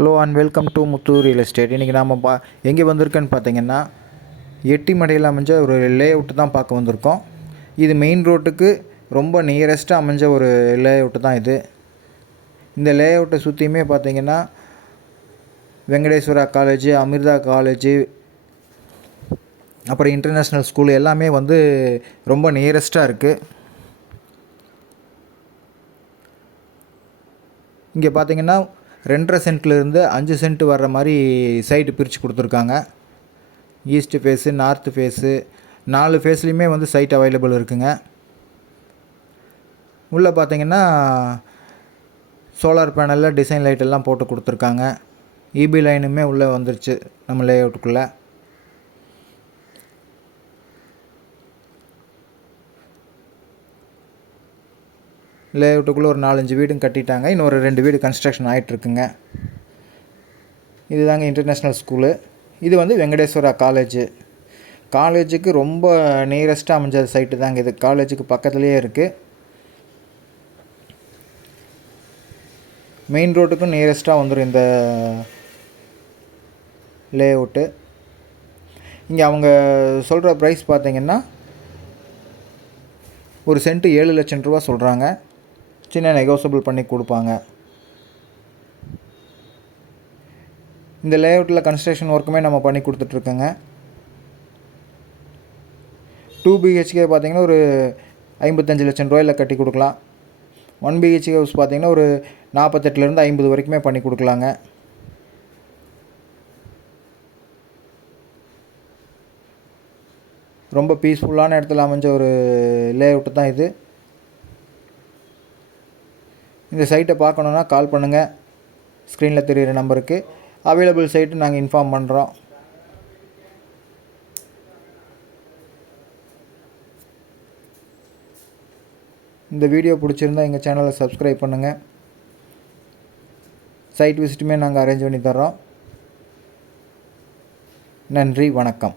Hello and welcome to Muthu real estate. இன்றைக்கி நாம் எங்கே வந்திருக்கேன்னு பார்த்தீங்கன்னா, எட்டிமடையில் அமைஞ்ச ஒரு லே அவுட்டு தான் பார்க்க வந்திருக்கோம். இது மெயின் ரோட்டுக்கு ரொம்ப நியரஸ்ட்டாக அமைஞ்ச ஒரு லே அவுட்டு தான் இது. இந்த லே அவுட்டை சுற்றியுமே பார்த்தீங்கன்னா வெங்கடேஸ்வரா காலேஜு, அமிர்தா காலேஜு, அப்புறம் இன்டர்நேஷ்னல் ஸ்கூல் எல்லாமே வந்து ரொம்ப நியரஸ்ட்டாக இருக்குது. இங்கே பார்த்தீங்கன்னா 2.5 சென்ட்லேருந்து 5 சென்ட் வர்ற மாதிரி சைட்டு பிரித்து கொடுத்துருக்காங்க. ஈஸ்ட் ஃபேஸு, நார்த்து ஃபேஸு, 4 ஃபேஸ்லேயுமே வந்து சைட் அவைலபிள் இருக்குங்க. உள்ளே பார்த்தீங்கன்னா சோலார் பேனலில் டிசைன் லைட்டெல்லாம் போட்டு கொடுத்துருக்காங்க. இபி லைனுமே உள்ளே வந்துருச்சு நம்ம லே அவுட்டுக்குள்ளே. லே அவுட்டுக்குள்ளே ஒரு 4-5 வீடும் கட்டிட்டாங்க. இன்னொரு 2 வீடு கன்ஸ்ட்ரக்ஷன் ஆகிட்டுருக்குங்க. இது தாங்க இன்டர்நேஷ்னல் ஸ்கூலு. இது வந்து வெங்கடேஸ்வரா காலேஜு. காலேஜுக்கு ரொம்ப நியரஸ்ட்டாக அமைஞ்ச சைட்டு தாங்க இது. காலேஜுக்கு பக்கத்துலேயே இருக்குது. மெயின் ரோட்டுக்கும் நியரஸ்ட்டாக வந்துடும் இந்த லே அவுட்டு. இங்கே அவங்க சொல்கிற ப்ரைஸ் பார்த்திங்கன்னா ஒரு சென்ட்டு 7 லட்சம் ரூபா சொல்கிறாங்க. சின்ன நெகோசியபிள் பண்ணி கொடுப்பாங்க. இந்த லே அவுட்டில் கன்ஸ்ட்ரக்ஷன் ஒர்க்குமே நம்ம பண்ணி கொடுத்துட்ருக்கோங்க. 2 பிஹெச்கே பார்த்திங்கன்னா ஒரு 55 லட்சம் ரூபாயில் கட்டி கொடுக்கலாம். 1 பிஹெச்கே ஹவுஸ் பார்த்திங்கன்னா ஒரு 48லேருந்து 50 வரைக்குமே பண்ணி கொடுக்கலாங்க. ரொம்ப பீஸ்ஃபுல்லான இடத்துல அமைஞ்ச ஒரு லே அவுட்டு தான் இது. இந்த சைட்டை பார்க்கணுன்னா கால் பண்ணுங்கள். ஸ்க்ரீனில் தெரிகிற நம்பருக்கு அவைலபிள் சைட்டு நாங்கள் இன்ஃபார்ம் பண்ணுறோம். இந்த வீடியோ பிடிச்சிருந்தால் எங்கள் சேனலை சப்ஸ்கிரைப் பண்ணுங்கள். சைட் விசிட்டுமே நாங்கள் அரேஞ்ச் பண்ணி தர்றோம். நன்றி, வணக்கம்.